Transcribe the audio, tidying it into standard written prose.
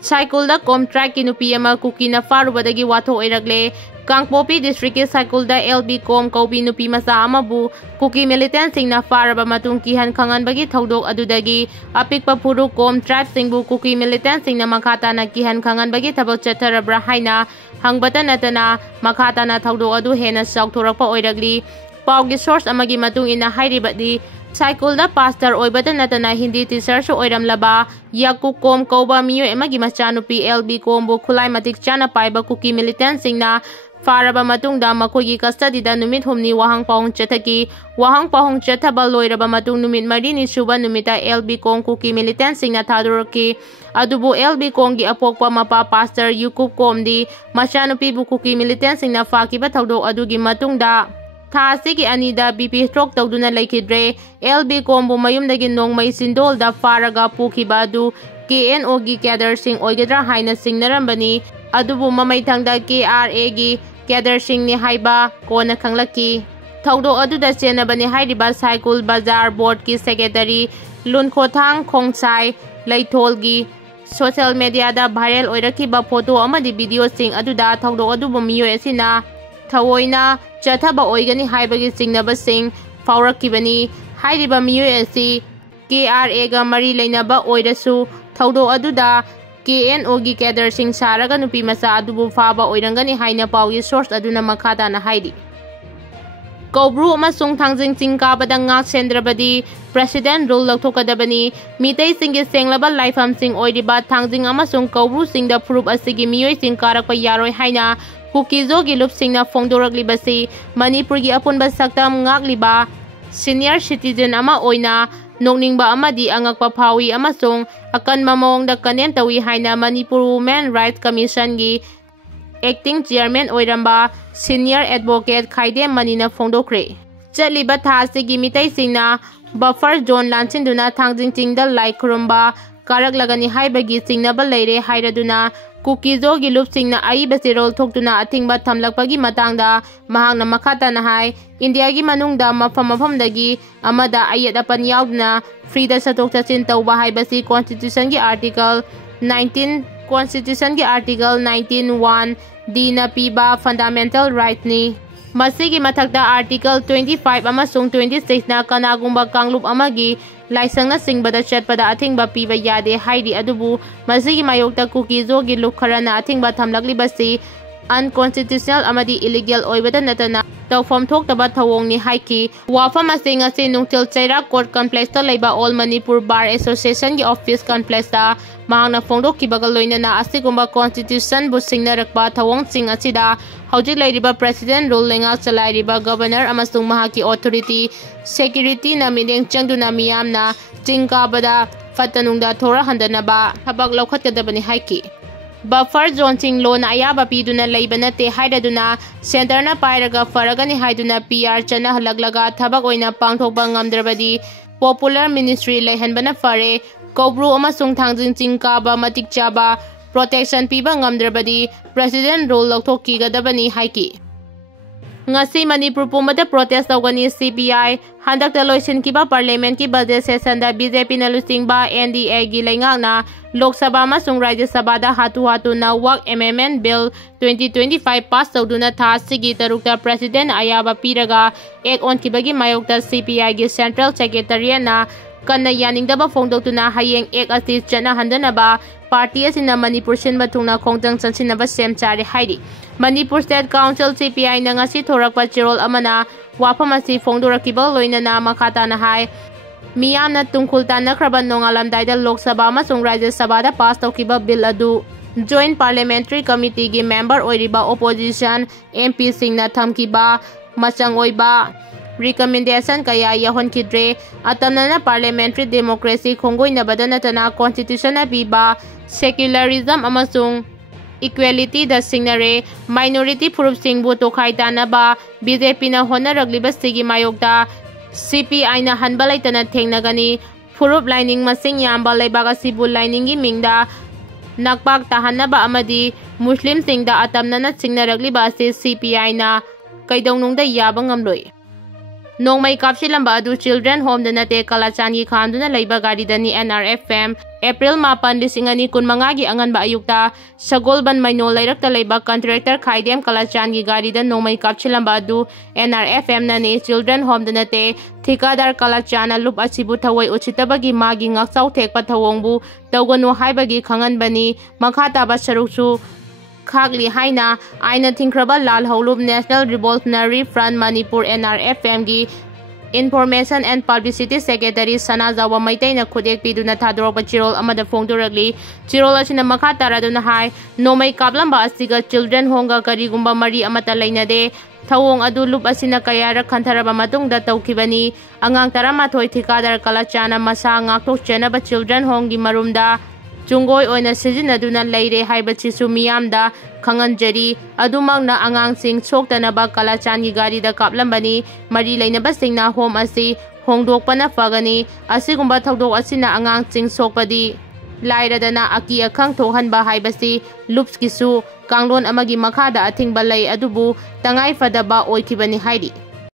Cycle contract ki nupi ama Kuki na Pharubadagi Wathok Oikhre Kangpopi district ki cycle LB Kom Kaubi nupi masa amabu Kuki militant singna Pharaba matung kihan khanganbagi thodok adudagi apikpa phuru Kom tribe singbu Kuki militant singna makhata na kihan khanganbagi thabak chatharabra haina hangbata natana makhata na thodok adu hena saukthorappa oiragli paugi source amagi matung ina hairibadi cycle pastor oibata natana Hindi teacher so oiramlaba Yaku Kom Kauba miyo emagi machanupi LB Kombu khulai matik chana paiba Kuki militant singna Pharaba matungda makogi custody da numit humni wahang pahong chathaba loiraba matung numit marini suba numita LB Kong Kuki militant singna thadurki adubu LB Kong gi apokpa mapa pastor Yakub Komdi machanupi bu Kuki militant singna fakiba thodok adugi matungda Thasigi anida BP stroke tawduna laikidre LB Kombu mayumdagi nongmai sindol da Pharaga pukiba adu KNO gi cadre sing oigedra haina singnarambani adubu mamai thangda KRA gi cadre sing ni haiba kona khanglaki thodok aduda chenabani hairiba cycle bazar board ki secretary Lunkothang Khongsai Laithol gi social media da viral oirakiba photo amadi video sing aduda thodok adubu miyo esina Tawoina chathaba oigani haibagi singnaba sing faurakibani hairiba miyo esi KRA ga mari leinaba oirasu thodok aduda KNO gi cadre sing saraga nupi masa adubu faba oirangani haina paugi source aduna makhata na haidi Koubru amasung thangjing Ching Kaba ngak sendrabadi president rule lauthokadabani mitai singi senglaba laifam sing oiriba thangjing amasung Koubru sing da proof asigi miyoi sing karakpa yaroi haina Kukizo gi lup singna fongdoraklibasi Manipur gi apunba saktam ngakliba senior citizen ama oina nokningba amadi angakpa phawi amasung akanma mawongda kanem tawi haina Manipur Women Rights Commission gi acting chairman oiramba senior advocate Khaide Manina fongdokre chaliba thasigi mitai singna buffer zone lansinduna thangjing chingda laikhrumba karak lagani haibagi singnaba leire hairaduna Kukizo gi lup singna aibasi rol thoktuna athingba thamlakpagi matangda mahangna makhata na hai India gi manungda mafamdagi amada ayat apan yaudna free da satok chachin tawba haibasi constitution gi article 19 1 dina piba fundamental right ni masigi mathakta article 25 amasung 26 na kanagumba kanglup amagi laisangna singbada chatpada athingba piba yade haidi adubu masigi mayokta Kukizo gi lukharana athingba thamlaklibasi unconstitutional amadi illegal oibada natana tawfam thoktaba thawongni haiki wafam asing ase nungtil chaira court complex ta leiba all Manipur bar association gi office complex ta mahangna fongdok kibaga loinana asigumba constitution bu singnarakba thawong sing asida hojik leiriba president rule lenga chalairiba governor amasung mahaki authority security na mineng changduna miyamna Ching Kaba da fatanungda thora handanaba thabak laukhatkadabani haiki Buffer zone sing loan ayaba piduna leibanate haidaduna center na pairaga faragani haiduna PR chana halaglaga thabak oina pangthokba ngamdrabadi popular ministry leihanbana fare Koubru amasung thangjing Ching Kaba matik chaba protection piba ngamdrabadi president role lauthokki gadabani haiki ngasi Manipur pumada protest tawgani CPI handakta loisin kiba parliament ki budget session da BJP na lusingba NDA gi leingakna Lok Sabha amasung Rajya Sabha da hatu na work amendment bill 2025 pass tawduna tha sigi tarukta president ayaba piraga ek on kibagi mayokta CPI gi central secretariat na kanna yaningdaba fongdoktuna hayeng ek asi chana handanaba party asina Manipur sinba thungna khongjang chansinaba sem chari haidi Manipur State Council CPI na ngasi thorakpa chirol amana wafam asi fongdorakiba loinana makhata na hai miyamna tungkhulta nakraba nongalamdaida Lok Sabha amasung Rajya Sabha da pass tawkiba bill adu Joint Parliamentary Committee gi member oiriba opposition MP singna thamkiba machang oiba recommendation kaya yahonkidre atamnana parliamentary democracy khongoinabada natana constitution na biba secularism amasung equality da singnare minority proof singbu tokhaitana BJP na honaragliba sigi mayokta CPI na hanbalaitana thengnagani furup lining masing yamba leibaga sibu lining gi mingda nakpak tahanaba amadi muslim singda atamnana singnaragliba se CPI na kaidongnungda yaba ngamloi Nongmai kapsilamba adu children home da nate kalachangi khanduna leiba gari dani NRFM April 8 2015 gi anganba ayukta Sagolban Maino Lairakta leiba contractor Khaidem kalachangi gari da nongmai kapsilamba adu NRFM nani children home da nate Thikadar kalachana lup asibu thawai uchitabagi magi ngakchau thekpa thawongbu tawganu haibagi khanganbani makhata ba saruksu Khagli Haina, Aina Tinkraba Lal Holub National Revolutionary Front Manipur NRFM gi Information and Publicity Secretary Sanazawa Maitai na Kudek Piduna Tadropa Chirol Amada Fongduragli, Chirol Asina Makata Raduna Hai, no may Kablamba Asiga Children Honga Karigumba Mari Amata Lainade, Tawong Adulup Asina Kayara Kantaraba Matung da Taukibani, Angang Taramatoy Tikadar Kalachana Masa Ngaktok Chenaba Children Hongi Marumda, Chunggoy oina sizinaduna leire haibachisu miyamda khanganjari adumangna angangsing soktanaba kalachangi gari da kaplambani mari leinabasingna home asi hongdokpana fagani asigumba thodok asina angangsing sokpadi lairadana aki akhang thohanba haibasi lupskisu kanglon amagi makhada athingba lei adubu tangai fadaba oikibani haidi